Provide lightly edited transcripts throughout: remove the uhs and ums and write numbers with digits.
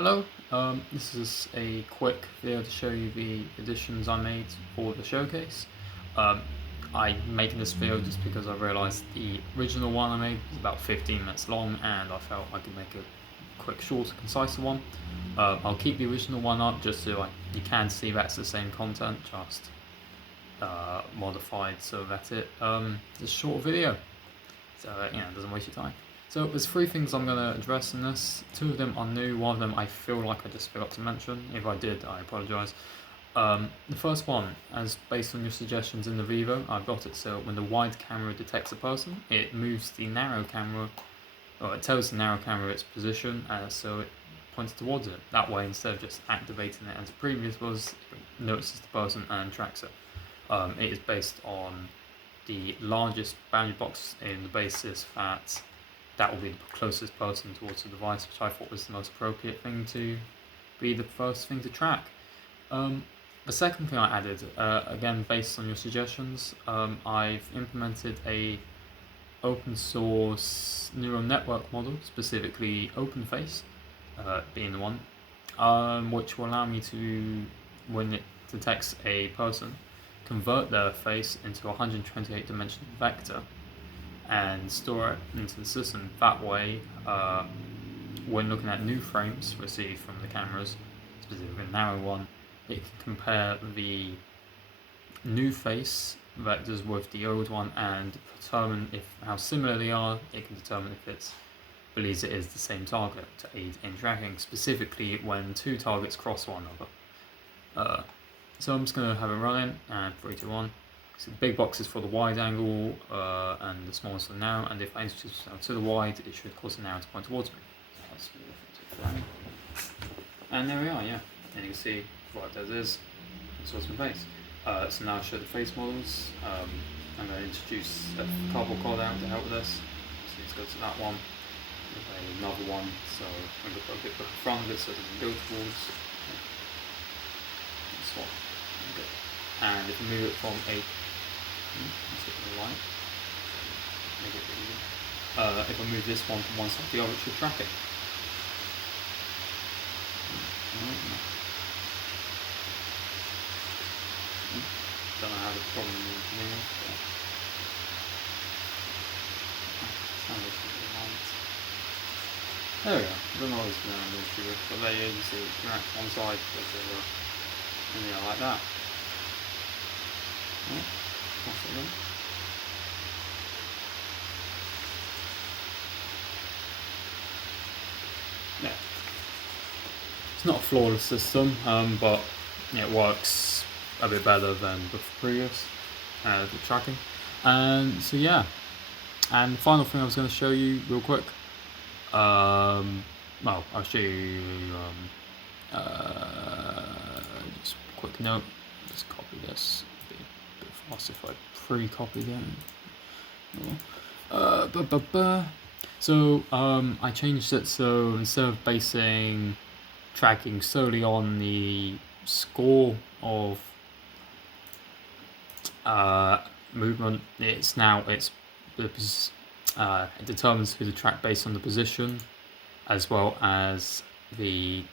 Hello, this is a quick video to show you the additions I made for the showcase. I'm making this video just because I realised the original one I made was about 15 minutes long and I felt I could make a quick, shorter, concise one. I'll keep the original one up just so you can see that's the same content, just modified so that it's a short video, so it doesn't waste your time. So there's three things I'm going to address in this. Two of them are new, one of them I feel like I just forgot to mention. If I did, I apologise. The first one, as based on your suggestions in the Vivo, I've got it so when the wide camera detects a person, it moves the narrow camera, or it tells the narrow camera its position, so it points towards it. That way, instead of just activating it as previous was, it notices the person and tracks it. It is based on the largest boundary box in the basis that will be the closest person towards the device, which I thought was the most appropriate thing to be the first thing to track. The second thing I added, again based on your suggestions, I've implemented a open source neural network model, specifically OpenFace being the one, which will allow me to, when it detects a person, convert their face into a 128 dimensional vector and store it into the system. That way, when looking at new frames received from the cameras, specifically the narrow one, it can compare the new face vectors with the old one and determine how similar they are. It can determine if it believes it is the same target to aid in tracking, specifically when two targets cross one another. So I'm just going to have a run in, and 3, 2, 1. So the big box is for the wide angle, and the small is for the narrow, and if I introduce it to the wide, it should cause the narrow to point towards me. And there we are, yeah. And you can see what it does is, it's what's my face. So now I'll show the face models. I'm going to introduce a cardboard cutout to help with this. So let's go to that one. Another one, so I'm going to put a bit in front of it so it doesn't go towards. This one. Okay. And if you move it from a if I move this one from one side to the other, it should track it. Don't know how the problem is now. There we go. I don't know what's going on with it, but there you see it tracks one side, and yeah, like that. Yeah, it's not a flawless system, but it works a bit better than the previous the tracking. And so yeah, and the final thing I was going to show you real quick. Well, I'll show you. Just a quick note. Just copy this. Faster if I pre-copy that. So I changed it so instead of basing tracking solely on the score of movement, it determines who to track based on the position as well as the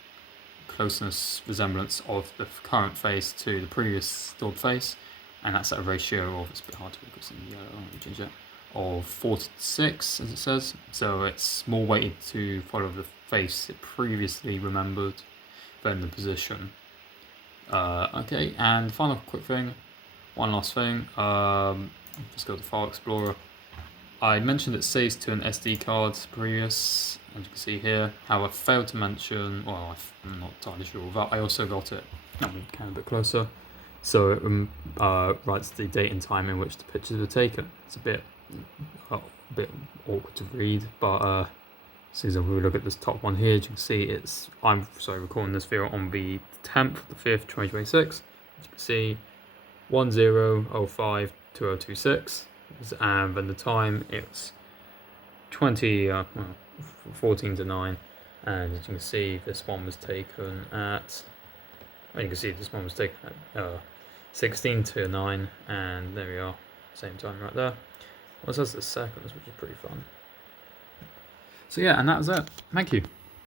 closeness resemblance of the current face to the previous stored face. And that's at a ratio of, it's a bit hard to focus in the yellow, change it, of 4 to 6, as it says. So it's more weighted to follow the face it previously remembered than the position. Okay, and final quick thing, one last thing, just go to File Explorer. I mentioned it saves to an SD card previous, as you can see here. However, I failed to mention, well, I'm not entirely sure, but I also got it, a bit closer. So it writes the date and time in which the pictures were taken. It's a bit awkward to read, but as soon as we look at this top one here, you can see I'm recording this video on the 10th of the 5th, 2026. As you can see, 10:05:2026, and then the time it's 14 to 9, and as you can see, this one was taken at. You can see this one was taken at 16 to 9, and there we are, same time right there. Well, it says the seconds, which is pretty fun. So yeah, and that was it. Thank you.